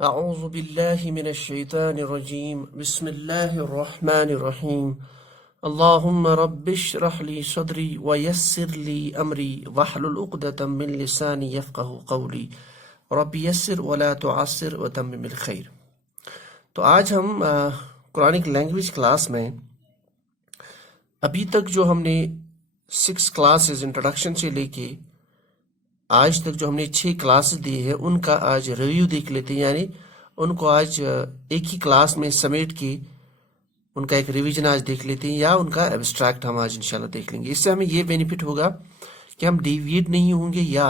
أعوذ بالله من الشيطان الرجيم بسم الله الرحمن الرحيم اللهم رب اشرح لي صدري ويسر لي أمري واحلل عقدة من لساني يفقه قولي رب يسر ولا تعسر وتمم الخير۔ تو آج ہم قرآنک لینگویج کلاس میں ابھی تک جو ہم نے 6 کلاسز انٹروڈکشن سے لے کے آج تک جو ہم نے 6 کلاسز دی ہے ان کا آج ریویو دیکھ لیتے ہیں، یعنی ان کو آج ایک ہی کلاس میں سمیٹ کے ان کا ایک ریویژن آج دیکھ لیتے ہیں، یا ان کا ایبسٹریکٹ ہم آج انشاءاللہ دیکھ لیں گے۔ اس سے ہمیں یہ بینیفٹ ہوگا کہ ہم ڈیویٹ نہیں ہوں گے، یا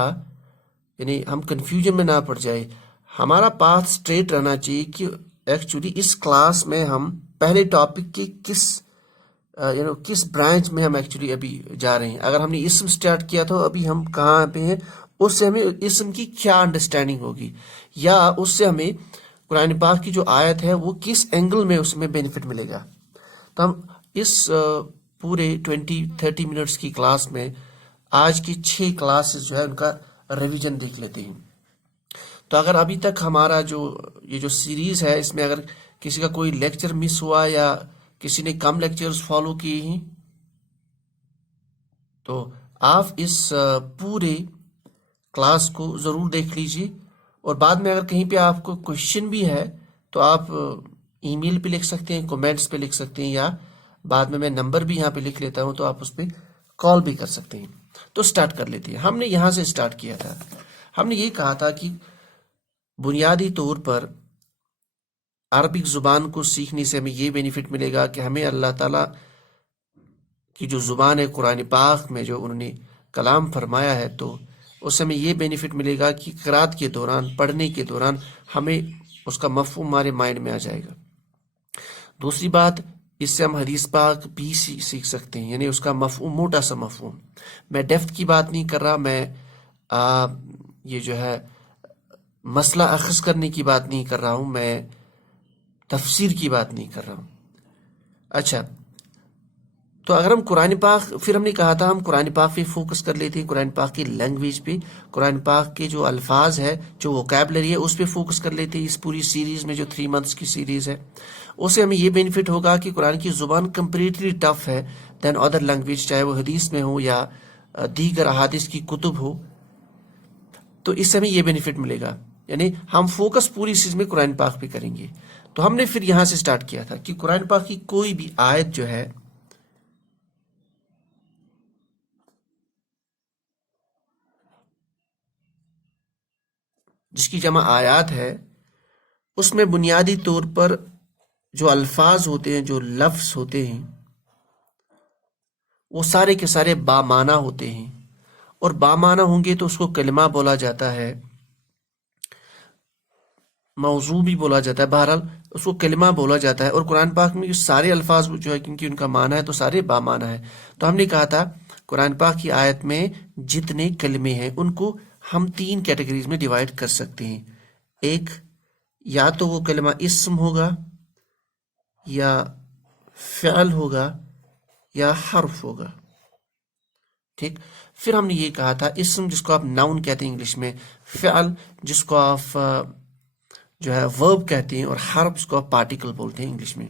یعنی ہم کنفیوژن میں نہ پڑ جائے۔ ہمارا پاتھ اسٹریٹ رہنا چاہیے کہ ایکچولی اس کلاس میں ہم پہلے ٹاپک کے کس برانچ میں ہم ایکچولی ابھی جا رہے ہیں۔ اگر ہم نے اسم سٹارٹ کیا تو ابھی ہم کہاں پہ ہیں، اس سے ہمیں اسم کی کیا انڈرسٹینڈنگ ہوگی، یا اس سے ہمیں قرآن پاک کی جو آیت ہے وہ کس اینگل میں اس میں بینیفٹ ملے گا۔ تو ہم اس پورے 20-30 منٹس کی کلاس میں آج کی 6 کلاسز جو ہے ان کا ریویژن دیکھ لیتے ہیں۔ تو اگر ابھی تک ہمارا یہ جو سیریز ہے اس میں اگر کسی کا کوئی لیکچر مس ہوا یا کسی نے کم لیکچرز فالو کیے ہیں تو آپ اس پورے کلاس کو ضرور دیکھ لیجئے، اور بعد میں اگر کہیں پہ آپ کو کوشچن بھی ہے تو آپ ای میل پہ لکھ سکتے ہیں، کومنٹس پہ لکھ سکتے ہیں، یا بعد میں نمبر بھی یہاں پہ لکھ لیتا ہوں تو آپ اس پہ کال بھی کر سکتے ہیں۔ تو سٹارٹ کر لیتے ہیں۔ ہم نے یہاں سے سٹارٹ کیا تھا، ہم نے یہ کہا تھا کہ بنیادی طور پر عربک زبان کو سیکھنے سے ہمیں یہ بینیفٹ ملے گا کہ ہمیں اللہ تعالیٰ کی جو زبان ہے قرآن پاک میں جو انہوں نے کلام فرمایا ہے، تو اس سے ہمیں یہ بینیفٹ ملے گا کہ قرات کے دوران، پڑھنے کے دوران ہمیں اس کا مفہوم ہمارے مائنڈ میں آ جائے گا۔ دوسری بات، اس سے ہم حدیث پاک بھی سیکھ سکتے ہیں، یعنی اس کا مفہوم، موٹا سا مفہوم۔ میں ڈیفت کی بات نہیں کر رہا، میں یہ جو ہے مسئلہ اخذ کرنے کی بات نہیں کر رہا ہوں، میں تفسیر کی بات نہیں کر رہا ہوں۔ اچھا، تو اگر ہم قرآن پاک، پھر ہم نے کہا تھا ہم قرآن پاک پہ فوکس کر لیتے ہیں، قرآن پاک کی لینگویج پہ، قرآن پاک کے جو الفاظ ہے، جو ووکیبلری ہے، اس پہ فوکس کر لیتے ہیں۔ اس پوری سیریز میں جو 3 منتھس کی سیریز ہے، اس سے ہمیں یہ بینیفٹ ہوگا کہ قرآن کی زبان کمپلیٹلی ٹف ہے دین ادر لینگویج، چاہے وہ حدیث میں ہو یا دیگر احادیث کی کتب ہو، تو اس سے ہمیں یہ بینیفٹ ملے گا، یعنی ہم فوکس پوری چیز میں قرآن پاک پہ کریں گے۔ تو ہم نے پھر یہاں سے سٹارٹ کیا تھا کہ قرآن پاک کی کوئی بھی آیت جو ہے جس کی جمع آیات ہے، اس میں بنیادی طور پر جو الفاظ ہوتے ہیں، جو لفظ ہوتے ہیں، وہ سارے کے سارے بامعنی ہوتے ہیں، اور بامعنی ہوں گے تو اس کو کلمہ بولا جاتا ہے، موضوع بھی بولا جاتا ہے، بہرحال اس کو کلمہ بولا جاتا ہے۔ اور قرآن پاک میں سارے الفاظ جو ہے کیونکہ ان کا معنی ہے تو سارے بامعنی ہے۔ تو ہم نے کہا تھا قرآن پاک کی آیت میں جتنے کلمے ہیں ان کو ہم 3 کیٹیگریز میں ڈیوائڈ کر سکتے ہیں۔ ایک، یا تو وہ کلمہ اسم ہوگا، یا فعل ہوگا، یا حرف ہوگا، ٹھیک۔ پھر ہم نے یہ کہا تھا اسم جس کو آپ ناؤن کہتے ہیں انگلش میں، فعل جس کو آپ جو ہے ورب کہتے ہیں، اور حرف جس کو آپ پارٹیکل بولتے ہیں انگلش میں۔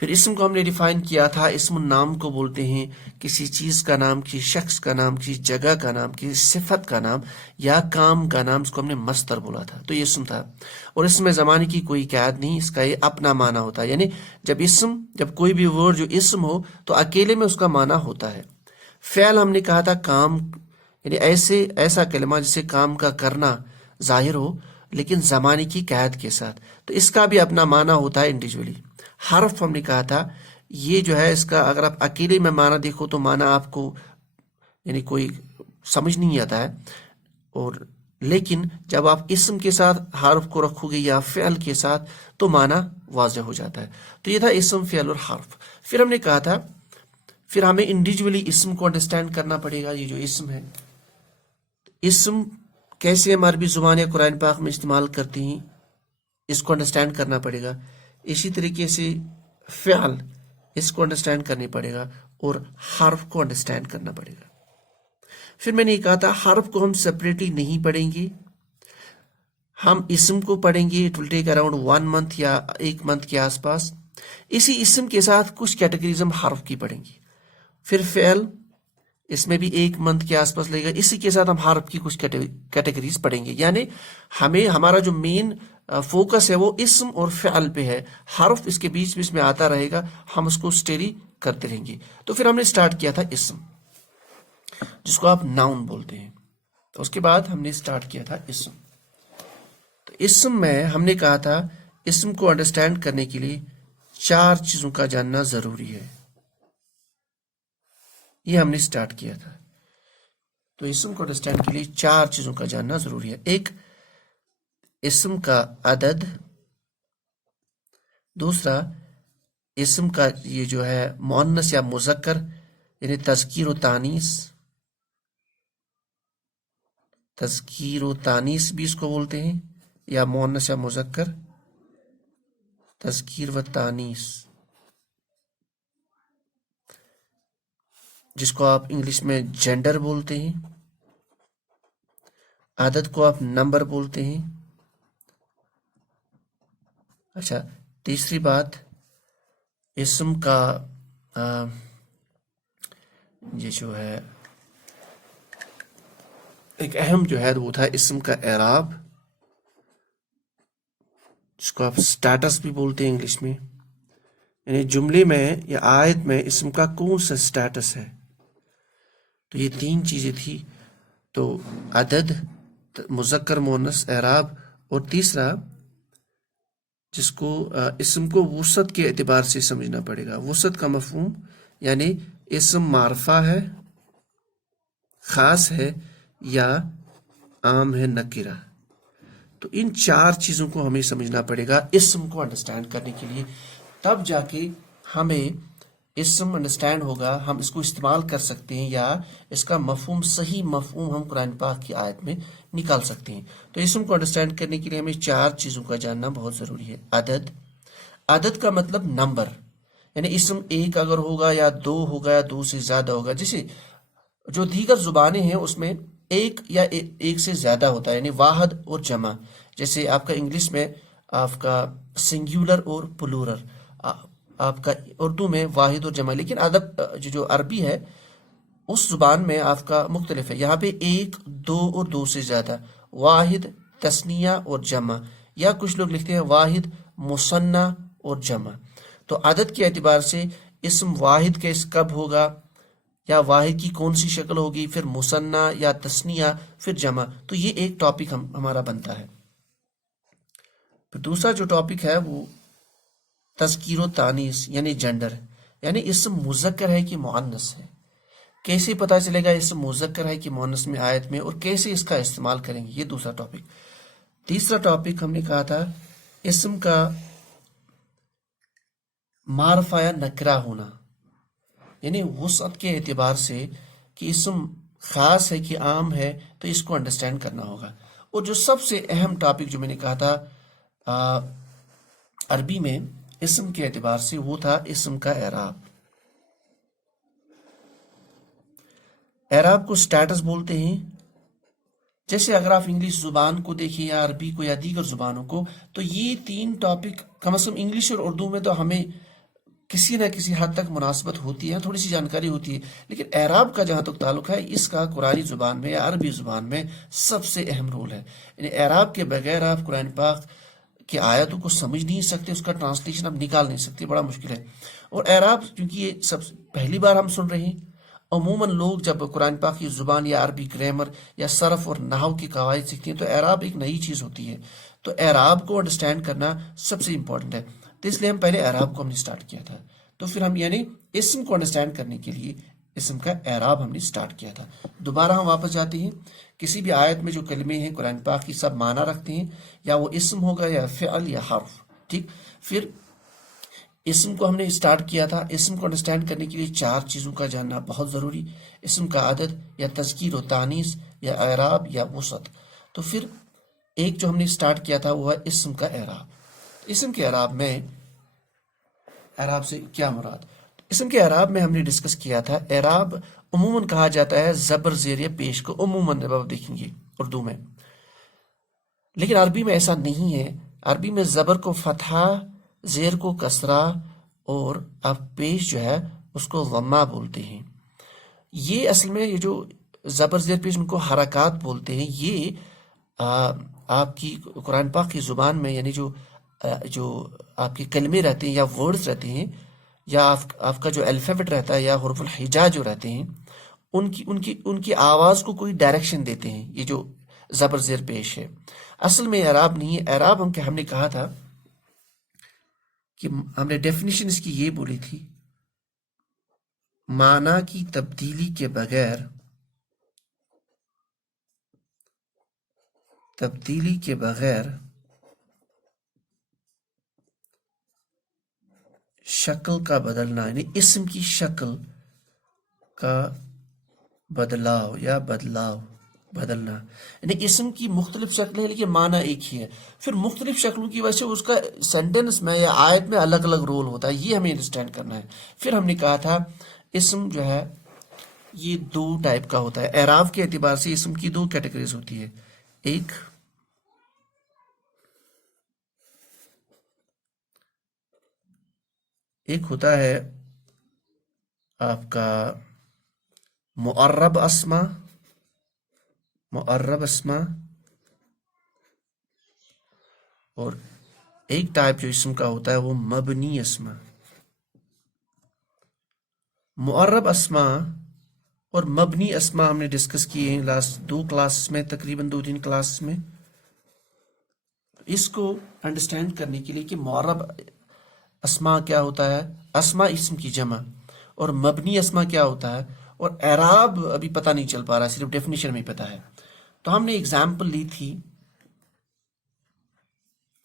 پھر اسم کو ہم نے ڈیفائن کیا تھا، اسم نام کو بولتے ہیں کسی چیز کا نام، کسی شخص کا نام، کسی جگہ کا نام، کسی صفت کا نام یا کام کا نام، اس کو ہم نے مصدر بولا تھا، تو یہ اسم تھا۔ اور اس میں زمانے کی کوئی قید نہیں، اس کا یہ اپنا معنی ہوتا ہے، یعنی جب کوئی بھی ورڈ جو اسم ہو تو اکیلے میں اس کا معنی ہوتا ہے۔ فعل ہم نے کہا تھا کام، یعنی ایسا کلمہ جسے کام کا کرنا ظاہر ہو لیکن زمانے کی قید کے ساتھ، تو اس کا بھی اپنا معنی ہوتا ہے انڈیویجولی۔ حرف ہم نے کہا تھا یہ جو ہے اس کا اگر آپ اکیلے میں معنی دیکھو تو معنی آپ کو یعنی کوئی سمجھ نہیں آتا ہے، اور لیکن جب آپ اسم کے ساتھ حرف کو رکھو گے یا فعل کے ساتھ تو معنی واضح ہو جاتا ہے۔ تو یہ تھا اسم، فعل اور حرف۔ پھر ہم نے کہا تھا پھر ہمیں انڈیویجولی اسم کو انڈرسٹینڈ کرنا پڑے گا۔ یہ جو اسم ہے، اسم کیسے ہم عربی زبان یا قرآن پاک میں استعمال کرتے ہیں، اس کو انڈرسٹینڈ کرنا پڑے گا۔ اسی طریقے سے فعل، اس کو انڈرسٹینڈ کرنا پڑے گا، اور حرف کو انڈرسٹینڈ کرنا پڑے گا۔ پھر میں نے کہا تھا حرف کو ہم سپریٹلی نہیں پڑھیں گے، ہم اسم کو پڑھیں گے, it will take around 1 month یا 1 month کے آس پاس. اسی اسم کے ساتھ کچھ کیٹیگریز ہم حرف کی پڑھیں گے. پھر فعل, اس میں بھی 1 month کے آس پاس لگے گا. اسی کے ساتھ ہم حرف کی کچھ کیٹیگریز پڑھیں گے. یعنی ہمارا جو مین فوکس ہے وہ اسم اور فعل پہ ہے. حرف اس کے بیچ بیچ میں آتا رہے گا, ہم اس کو اسٹڈی کرتے رہیں گے. تو پھر ہم نے اسٹارٹ کیا تھا اسم, جس کو آپ ناؤن بولتے ہیں. تو اس کے بعد ہم نے اسٹارٹ کیا تھا اسم. تو اسم میں ہم نے کہا تھا اسم کو انڈرسٹینڈ کرنے کے لیے 4 چیزوں کا جاننا ضروری ہے. یہ ہم نے اسٹارٹ کیا تھا. تو اسم کو انڈرسٹینڈ کے لیے 4 چیزوں کا جاننا ضروری ہے. ایک, اسم کا عدد. دوسرا, اسم کا یہ جو ہے مؤنث یا مذکر, یعنی تذکیر و تانیث. تذکیر و تانیث بھی اس کو بولتے ہیں, یا مؤنث یا مذکر, تذکیر و تانیث, جس کو آپ انگلش میں جینڈر بولتے ہیں. عدد کو آپ نمبر بولتے ہیں. اچھا, تیسری بات, اسم کا یہ جو ہے ایک اہم جو ہے وہ تھا اسم کا اعراب, جس کو آپ سٹیٹس بھی بولتے ہیں انگلش میں. یعنی جملے میں یا آیت میں اسم کا کون سا سٹیٹس ہے. تو یہ 3 چیزیں تھی. تو عدد, مذکر مؤنث, اعراب, اور تیسرا جس کو اسم کو وسعت کے اعتبار سے سمجھنا پڑے گا. وسعت کا مفہوم یعنی اسم معرفہ ہے, خاص ہے, یا عام ہے, نکرہ. تو ان 4 چیزوں کو ہمیں سمجھنا پڑے گا اسم کو انڈرسٹینڈ کرنے کے لیے. تب جا کے ہمیں اسم انڈرسٹینڈ ہوگا, ہم اس کو استعمال کر سکتے ہیں, یا اس کا مفہوم, صحیح مفہوم ہم قرآن پاک کی آیت میں نکال سکتے ہیں. تو اسم کو انڈرسٹینڈ کرنے کے لیے ہمیں 4 چیزوں کا جاننا بہت ضروری ہے. عدد. عدد کا مطلب نمبر, یعنی اسم 1 اگر ہوگا, یا 2 ہوگا, یا 2 سے زیادہ ہوگا. جیسے جو دیگر زبانیں ہیں اس میں 1 یا 1 سے زیادہ ہوتا ہے, یعنی واحد اور جمع. جیسے آپ کا انگلش میں آپ کا سنگولر اور پلورل, آپ کا اردو میں واحد اور جمع. لیکن ادب جو عربی ہے اس زبان میں آپ کا مختلف ہے. یہاں پہ 1, 2 اور 2 سے زیادہ, واحد, تثنیہ اور جمع, یا کچھ لوگ لکھتے ہیں واحد, مثنیٰ اور جمع. تو عدد کے اعتبار سے اسم واحد کیس کب ہوگا, یا واحد کی کون سی شکل ہوگی, پھر مثنیٰ یا تثنیہ, پھر جمع. تو یہ ایک ٹاپک ہمارا بنتا ہے. پھر دوسرا جو ٹاپک ہے وہ تذکیر و تانیث, یعنی جینڈر, یعنی اسم مذکر ہے کہ مؤنث ہے. کیسے پتہ چلے گا اسم مذکر ہے کہ مؤنث میں آیت میں, اور کیسے اس کا استعمال کریں گے, یہ دوسرا ٹاپک. تیسرا ٹاپک ہم نے کہا تھا اسم کا معرفہ یا نکرہ ہونا, یعنی وسعت کے اعتبار سے کہ اسم خاص ہے کہ عام ہے, تو اس کو انڈرسٹینڈ کرنا ہوگا. اور جو سب سے اہم ٹاپک جو میں نے کہا تھا عربی میں اسم کے اعتبار سے, وہ تھا اسم کا اعراب. اعراب کو سٹیٹس بولتے ہیں. جیسے اگر آپ انگلش زبان کو دیکھیں, یا عربی کو, یا دیگر زبانوں کو, تو یہ 3 ٹاپک کم از کم انگلش اور اردو میں تو ہمیں کسی نہ کسی حد تک مناسبت ہوتی ہے, تھوڑی سی جانکاری ہوتی ہے. لیکن اعراب کا جہاں تک تعلق ہے, اس کا قرآنی زبان میں یا عربی زبان میں سب سے اہم رول ہے. یعنی اعراب کے بغیر آپ قرآن پاک کی آیتوں کو سمجھ نہیں سکتے, اس کا ٹرانسلیشن آپ نکال نہیں سکتے, بڑا مشکل ہے. اور اعراب کیونکہ یہ سب پہلی بار ہم سن رہے ہیں, عموماً لوگ جب قرآن پاک کی زبان یا عربی گرامر یا صرف اور نحو کی قواعد سیکھتے ہیں, تو اعراب ایک نئی چیز ہوتی ہے. تو اعراب کو انڈرسٹینڈ کرنا سب سے امپورٹنٹ ہے. تو اس لیے ہم پہلے اعراب کو ہم نے اسٹارٹ کیا تھا. تو پھر ہم یعنی اسم کو انڈرسٹینڈ کرنے کے لیے اسم کا اعراب ہم نے اسٹارٹ کیا تھا. دوبارہ ہم واپس جاتے ہیں. کسی بھی آیت میں جو کلمے ہیں قرآن پاک کی سب معنی رکھتے ہیں, یا وہ اسم ہوگا, یا فعل, یا حرف. ٹھیک. پھر اسم کو ہم نے اسٹارٹ کیا تھا. اسم کو انڈرسٹینڈ کرنے کے لیے 4 چیزوں کا جاننا بہت ضروری. اسم کا عدد, یا تذکیر و تانیث, یا اعراب, یا وسعت. تو پھر ایک جو ہم نے اسٹارٹ کیا تھا وہ ہے اسم کا اعراب. اسم کے اعراب میں, اعراب سے کیا مراد, اسم کے اعراب میں ہم نے ڈسکس کیا تھا. اعراب عموماً کہا جاتا ہے زبر زیر پیش کو. عموماً جب آپ دیکھیں گے اردو میں لیکن عربی میں ایسا نہیں ہے. عربی میں زبر کو فتحہ، زیر کو کسرہ، اور اب پیش جو ہے اس کو ضمہ بولتے ہیں. یہ اصل میں یہ جو زبر زیر پیش ان کو حرکات بولتے ہیں. یہ آپ کی قرآن پاک کی زبان میں یعنی جو آپ کے کلمے رہتے ہیں یا ورڈز رہتے ہیں یا آپ کا جو الفابیٹ رہتا ہے یا حروف الہجا جو رہتے ہیں ان کی آواز کو کوئی ڈائریکشن دیتے ہیں. یہ جو زبر زیر پیش ہے اصل میں اعراب نہیں ہے. اعراب ہم نے کہا تھا کہ ہم نے ڈیفینیشن اس کی یہ بولی تھی، معنی کی تبدیلی کے بغیر شکل کا بدلنا، یعنی اسم کی شکل کا بدلاؤ یا بدلنا. یعنی اسم کی مختلف شکلیں لیکن معنی ایک ہی ہے. پھر مختلف شکلوں کی وجہ سے اس کا سینٹنس میں یا آیت میں الگ الگ رول ہوتا ہے. یہ ہمیں انڈرسٹینڈ کرنا ہے. پھر ہم نے کہا تھا اسم جو ہے یہ دو ٹائپ کا ہوتا ہے. اعراب کے اعتبار سے اسم کی دو کیٹیگریز ہوتی ہے. ایک ہوتا ہے آپ کا معرب اسما اور ایک ٹائپ جو اسم کا ہوتا ہے وہ مبنی اسما. معرب اسما اور مبنی اسما ہم نے ڈسکس کیے ہیں لاسٹ 2 کلاسز میں، تقریباً 2-3 کلاسز میں. اس کو انڈرسٹینڈ کرنے کے لیے کہ معرب اسما کیا ہوتا ہے، اسما اسم کی جمع، اور مبنی اسما کیا ہوتا ہے، اور اعراب ابھی پتہ نہیں چل پا رہا، صرف ڈیفینیشن میں پتہ ہے. تو ہم نے اگزامپل لی تھی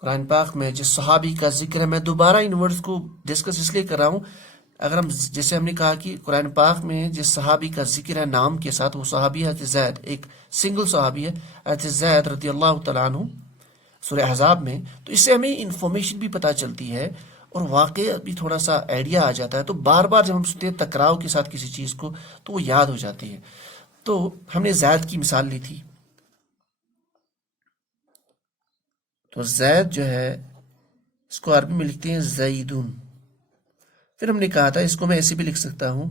قرآن پاک میں جس صحابی کا ذکر ہے. میں دوبارہ ان ورڈز کو ڈسکس اس لیے کر رہا ہوں، اگر جیسے ہم نے کہا کہ قرآن پاک میں جس صحابی کا ذکر ہے نام کے ساتھ، وہ صحابی حضرت زید، ایک سنگل صحابی ہے حضرت زید رضی اللہ تعالیٰ عنہ سورہ احزاب میں. تو اس سے ہمیں انفارمیشن بھی پتہ چلتی ہے اور واقعہ بھی تھوڑا سا آئیڈیا آ جاتا ہے. تو بار بار جب ہم سنتے ہیں ٹکراؤ کے ساتھ کسی چیز کو تو وہ یاد ہو جاتی ہے. تو ہم نے زید کی مثال لی تھی. تو زید جو ہے اس کو عربی میں لکھتے ہیں زیدن. پھر ہم نے کہا تھا اس کو میں ایسے بھی لکھ سکتا ہوں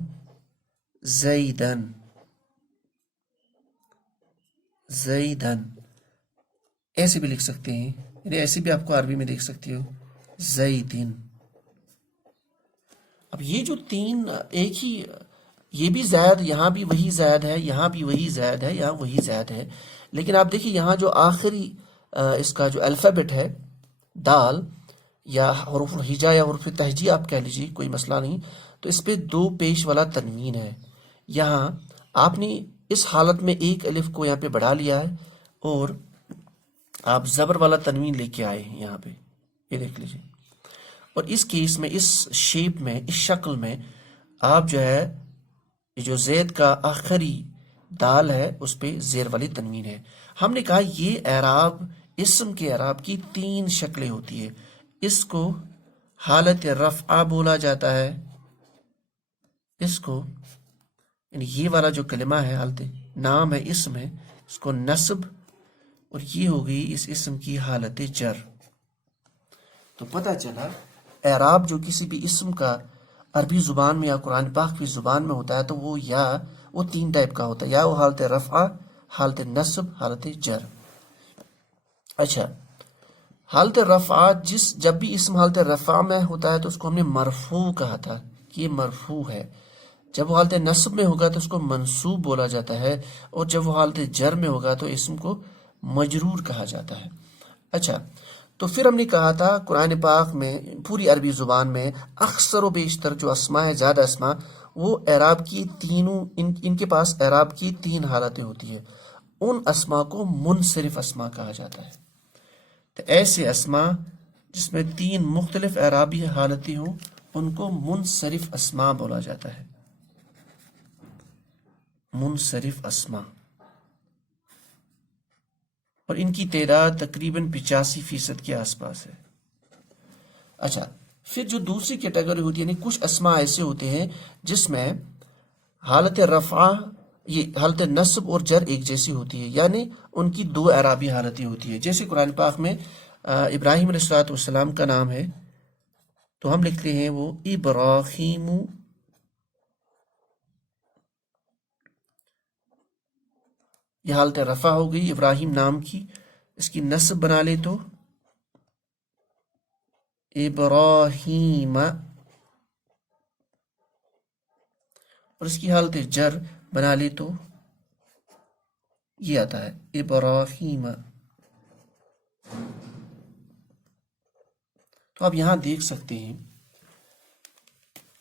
زیدن، ایسے بھی لکھ سکتے ہیں، یعنی ایسے بھی آپ کو عربی میں دیکھ سکتے ہو زیدن. اب یہ جو 3 ایک ہی، یہ بھی زید، یہاں بھی وہی زید ہے، یہاں بھی وہی زید ہے، یہاں وہی زید ہے. لیکن آپ دیکھیں یہاں جو آخری اس کا جو الفابیٹ ہے دال یا حروف الہجا یا حروف تہجی آپ کہہ لیجیے، کوئی مسئلہ نہیں. تو اس پہ 2 پیش والا تنوین ہے. یہاں آپ نے اس حالت میں ایک الف کو یہاں پہ بڑھا لیا ہے اور آپ زبر والا تنوین لے کے آئے ہیں یہاں پہ، یہ دیکھ لیجیے. اور اس کیس میں، اس شیپ میں، اس شکل میں آپ جو ہے جو زید کا آخری دال ہے اس پہ زیر والی تنوین ہے. ہم نے کہا یہ اعراب، اسم کے اعراب کی 3 شکلیں ہوتی ہے. اس کو حالت رفعہ بولا جاتا ہے، اس کو یعنی یہ والا جو کلمہ ہے حالت نام ہے، اسم ہے، اس کو نصب، اور یہ ہو گئی اس اسم کی حالت جر. تو پتہ چلا اعراب جو کسی بھی اسم کا عربی زبان میں یا قرآن پاک کی زبان میں ہوتا ہے تو وہ 3 ٹائپ کا ہوتا ہے، یا وہ حالت رفعہ، حالت نصب، حالت جر. اچھا، حالت رفعہ جب بھی اسم حالت رفعہ میں ہوتا ہے تو اس کو ہم نے مرفوع کہا تھا کہ یہ مرفوع ہے. جب وہ حالت نصب میں ہوگا تو اس کو منصوب بولا جاتا ہے، اور جب وہ حالت جر میں ہوگا تو اسم کو مجرور کہا جاتا ہے. اچھا، تو پھر ہم نے کہا تھا قرآن پاک میں، پوری عربی زبان میں اکثر و بیشتر جو اسما ہے، زیادہ اسما، وہ اعراب کی ان کے پاس اعراب کی 3 حالتیں ہوتی ہیں. ان اسما کو منصرف اسما کہا جاتا ہے. تو ایسے اسما جس میں 3 مختلف اعرابی حالتیں ہوں ان کو منصرف اسما بولا جاتا ہے. منصرف اسما، اور ان کی تعداد تقریباً 85% کے آس پاس ہے. اچھا، پھر جو دوسری کیٹیگری ہوتی ہے، یعنی کچھ اسما ایسے ہوتے ہیں جس میں حالت رفعہ یہ حالت نصب اور جر ایک جیسی ہوتی ہے، یعنی ان کی دو اعرابی حالتیں ہوتی ہے. جیسے قرآن پاک میں ابراہیم علیہ السلام کا نام ہے تو ہم لکھتے ہیں وہ ابراہیم، یہ حالت رفع ہو گئی ابراہیم نام کی. اس کی نصب بنا لے تو ابراہیم، اور اس کی حالت جر بنا لے تو یہ آتا ہے ابراہیم. تو آپ یہاں دیکھ سکتے ہیں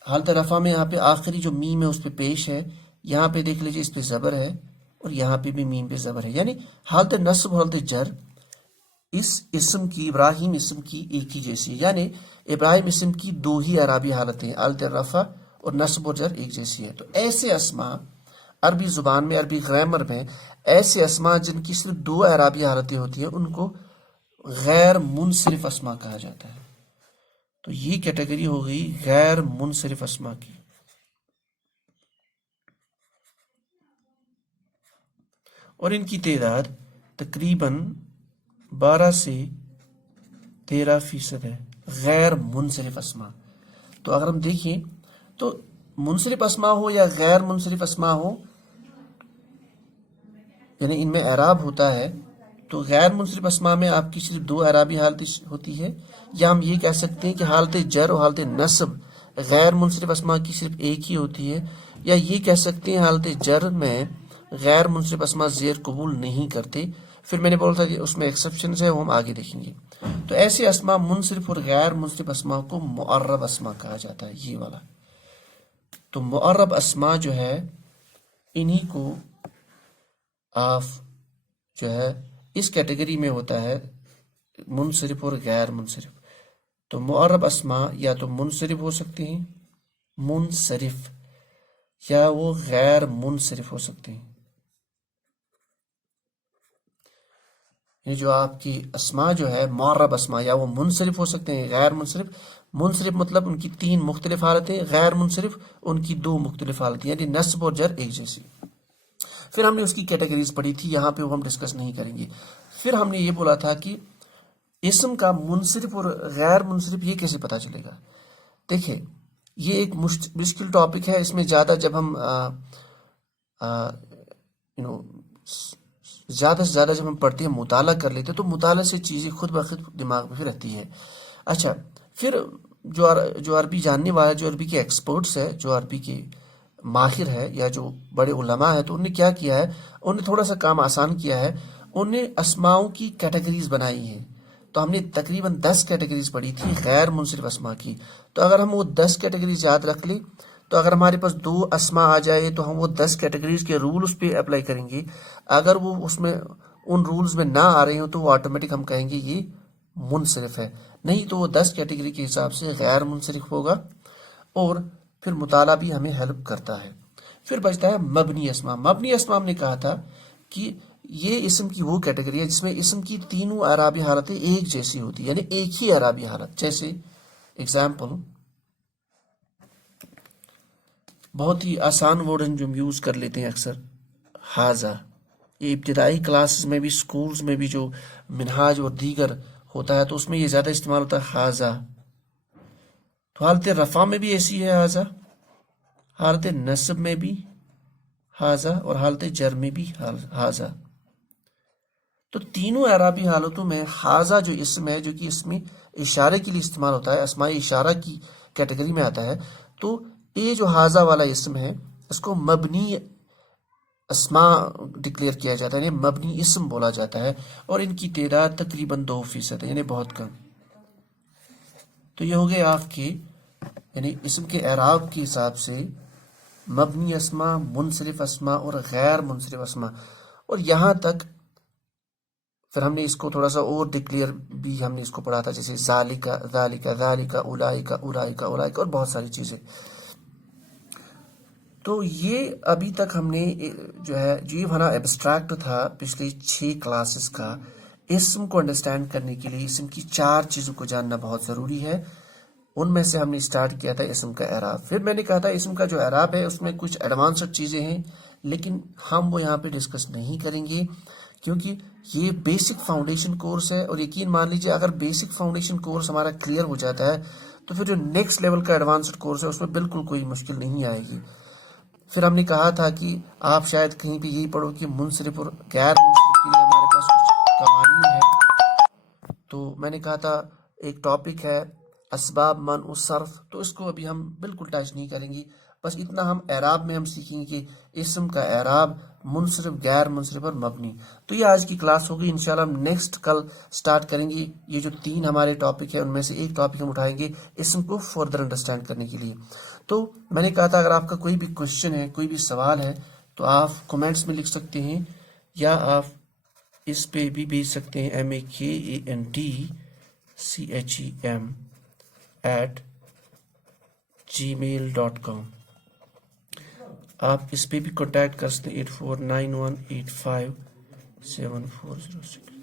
حالت رفع میں یہاں پہ آخری جو میم ہے اس پہ پیش ہے، یہاں پہ دیکھ لیجیے اس پہ زبر ہے اور یہاں پہ بھی میم پہ زبر ہے، یعنی حالت نصب اور حالت جر اس اسم کی، ابراہیم اسم کی ایک ہی جیسی ہے. یعنی ابراہیم اسم کی دو ہی اعرابی حالتیں، حالت رفع اور نصب و جر ایک جیسی ہے. تو ایسے اسما عربی زبان میں، عربی گرامر میں ایسے اسما جن کی صرف دو اعرابی حالتیں ہوتی ہیں ان کو غیر منصرف اسما کہا جاتا ہے. تو یہ کیٹیگری ہو گئی غیر منصرف اسما کی. اور ان کی تعداد تقریباً 12 سے 13% ہے غیر منصرف اسما. تو اگر ہم دیکھیں تو منصرف اسما ہو یا غیر منصرف اسما ہو، یعنی ان میں اعراب ہوتا ہے، تو غیر منصرف اسما میں آپ کی صرف دو اعرابی حالت ہوتی ہے، یا ہم یہ کہہ سکتے ہیں کہ حالت جر اور حالت نصب غیر منصرف اسما کی صرف ایک ہی ہوتی ہے، یا یہ کہہ سکتے ہیں حالت جر میں غیر منصرف اسما زیر قبول نہیں کرتے. پھر میں نے بولا تھا کہ اس میں ایکسیپشنز ہے، وہ ہم آگے دیکھیں گے. تو ایسے اسما منصرف اور غیر منصرف اسما کو معرب اسما کہا جاتا ہے، یہ والا. تو معرب اسما جو ہے انہی کو آپ جو ہے اس کیٹیگری میں ہوتا ہے منصرف اور غیر منصرف. تو معرب اسما یا تو منصرف ہو سکتے ہیں، منصرف، یا وہ غیر منصرف ہو سکتے ہیں. یہ جو آپ کی اسما جو ہے معرب اسما، یا وہ منصرف ہو سکتے ہیں غیر منصرف. منصرف مطلب ان کی 3 مختلف حالتیں، غیر منصرف ان کی 2 مختلف حالتیں، یعنی نصب اور جر ایک جیسی. پھر ہم نے اس کی کیٹیگریز پڑھی تھی، یہاں پہ وہ ہم ڈسکس نہیں کریں گے. پھر ہم نے یہ بولا تھا کہ اسم کا منصرف اور غیر منصرف یہ کیسے پتہ چلے گا. دیکھیں یہ ایک مشکل ٹاپک ہے، اس میں زیادہ جب ہم زیادہ سے زیادہ جب ہم پڑھتے ہیں، مطالعہ کر لیتے ہیں، تو مطالعہ سے چیزیں خود بخود دماغ میں رہتی ہے. اچھا پھر جو عربی جاننے والا، جو عربی کے ایکسپرٹس ہے، جو عربی کے ماہر ہے، یا جو بڑے علماء ہیں، تو انہوں نے کیا کیا ہے، انہوں نے تھوڑا سا کام آسان کیا ہے. انہوں نے اسماؤں کی کیٹیگریز بنائی ہیں. تو ہم نے تقریباً 10 کیٹیگریز پڑھی تھی غیر منصرف اسما کی. تو اگر ہم وہ 10 کیٹیگریز یاد رکھ لیں، تو اگر ہمارے پاس 2 اسما آ جائے تو ہم وہ 10 کیٹیگریز کے رول اس پہ اپلائی کریں گے. اگر وہ اس میں ان رولز میں نہ آ رہے ہوں تو وہ آٹومیٹک ہم کہیں گے یہ منصرف ہے، نہیں تو وہ 10 کیٹیگری کے حساب سے غیر منصرف ہوگا. اور پھر مطالعہ بھی ہمیں ہیلپ کرتا ہے. پھر بچتا ہے مبنی اسما. مبنی اسما ہم نے کہا تھا کہ یہ اسم کی وہ کیٹیگری ہے جس میں اسم کی تینوں اعرابی حالتیں ایک جیسی ہوتی، یعنی ایک ہی اعرابی حالت. جیسے اگزامپل، بہت ہی آسان ورڈ جو ہم یوز کر لیتے ہیں اکثر، حاذا. یہ ابتدائی کلاسز میں بھی، سکولز میں بھی جو منہاج اور دیگر ہوتا ہے تو اس میں یہ زیادہ استعمال ہوتا ہے حاذا. تو حالت رفع میں بھی ایسی ہے حاذا، حالت نصب میں بھی حاذا، اور حالت جر میں بھی حاذا. تو تینوں اعرابی حالتوں میں حاذا جو اسم ہے، جو کہ اسم اشارے کے لیے استعمال ہوتا ہے، اسماء اشارہ کی کیٹیگری میں آتا ہے، تو یہ جو حاذا والا اسم ہے اس کو مبنی اسماء ڈکلیئر کیا جاتا ہے، یعنی مبنی اسم بولا جاتا ہے. اور ان کی تعداد تقریباً 2% ہے، یعنی بہت کم. تو یہ ہو گئے آپ کے یعنی اسم کے اعراب کے حساب سے مبنی اسما، منصرف اسما اور غیر منصرف اسما. اور یہاں تک پھر ہم نے اس کو تھوڑا سا اور ڈکلیئر بھی ہم نے اس کو پڑھا تھا، جیسے ذالک، ذالک، ذالک، اولئک، اولئک، اولئک، اور بہت ساری چیزیں. تو یہ ابھی تک ہم نے جو ہے یہ ہمارا ایبسٹریکٹ تھا پچھلے 6 کلاسز کا. اسم کو انڈرسٹینڈ کرنے کے لیے اسم کی 4 چیزوں کو جاننا بہت ضروری ہے. ان میں سے ہم نے اسٹارٹ کیا تھا اسم کا اعراب. پھر میں نے کہا تھا اسم کا جو اعراب ہے اس میں کچھ ایڈوانسڈ چیزیں ہیں، لیکن ہم وہ یہاں پہ ڈسکس نہیں کریں گے کیونکہ یہ بیسک فاؤنڈیشن کورس ہے، اور یقین مان لیجیے اگر بیسک فاؤنڈیشن کورس ہمارا کلیئر ہو جاتا ہے تو پھر جو نیکسٹ لیول کا ایڈوانسڈ کورس ہے اس میں بالکل کوئی مشکل نہیں آئے گی۔ پھر ہم نے کہا تھا کہ آپ شاید کہیں پہ یہی پڑھو کہ منصرف اور غیر منصرف کے لیے ہمارے پاس کچھ قوانین ہے، تو میں نے کہا تھا ایک ٹاپک ہے اسباب منع الصرف، تو اس کو ابھی ہم بالکل ٹچ نہیں کریں گے، بس اتنا ہم اعراب میں ہم سیکھیں گے کہ اسم کا اعراب منصرف، غیر منصرف اور مبنی۔ تو یہ آج کی کلاس ہوگی، انشاءاللہ ہم نیکسٹ کل سٹارٹ کریں گے۔ یہ جو 3 ہمارے ٹاپک ہیں ان میں سے ایک ٹاپک ہم اٹھائیں گے اسم کو فردر انڈرسٹینڈ کرنے کے لیے۔ تو میں نے کہا تھا اگر آپ کا کوئی بھی کوشچن ہے، کوئی بھی سوال ہے تو آپ کومنٹس میں لکھ سکتے ہیں، یا آپ اس پہ بھی بھیج سکتے ہیں makantchem@gmail.com۔ آپ اس پہ بھی کانٹیکٹ کر سکتے ہیں 8491857406۔